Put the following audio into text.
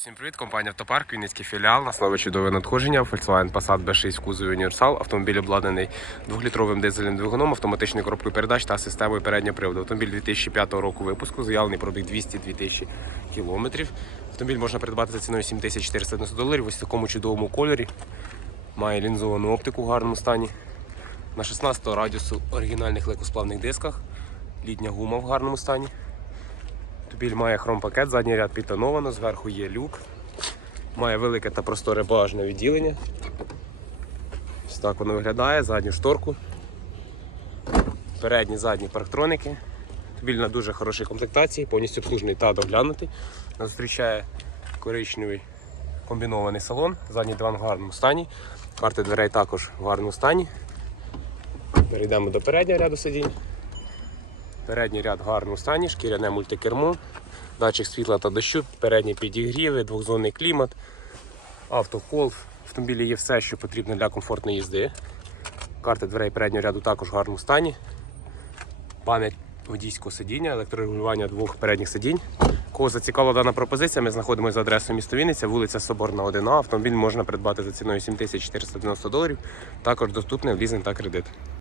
Всім привіт, компанія Автопарк, Вінницький філіал. На чудове надходження. Volkswagen Passat B6 в кузові універсал. Автомобіль обладнаний двохлітровим дизельним двигуном, автоматичною коробкою передач та системою переднього приводу. Автомобіль 2005 року випуску, заявлений пробіг 202 тисячі кілометрів. Автомобіль можна придбати за ціною 7490 доларів. Ось в такому чудовому кольорі. Має лінзовану оптику в гарному стані. На 16 радіусу оригінальних легкосплавних дисках. Літня гума в гарному стані. Автомобіль має хромпакет, задній ряд підтоновано, зверху є люк. Має велике та просторе багажне відділення. Ось так воно виглядає, задню шторку. Передні, задні парктроники. Автомобіль на дуже хорошій комплектації, повністю обслужений та доглянутий. Нас зустрічає коричневий комбінований салон, задній диван в гарному стані. Карти дверей також в гарному стані. Перейдемо до переднього ряду сидінь. Передній ряд в гарному стані, шкіряне мультикермо, датчик світла та дощу, передні підігріви, двохзонний клімат, автокол. В автомобілі є все, що потрібно для комфортної їзди. Карти дверей переднього ряду також в гарному стані. Пам'ять водійського сидіння, електрорегулювання двох передніх сидінь. Кого зацікавила дана пропозиція, ми знаходимося за адресою міста Вінниця, вулиця Соборна 1А. Автомобіль можна придбати за ціною 7490 доларів. Також доступний в лізинг та кредит.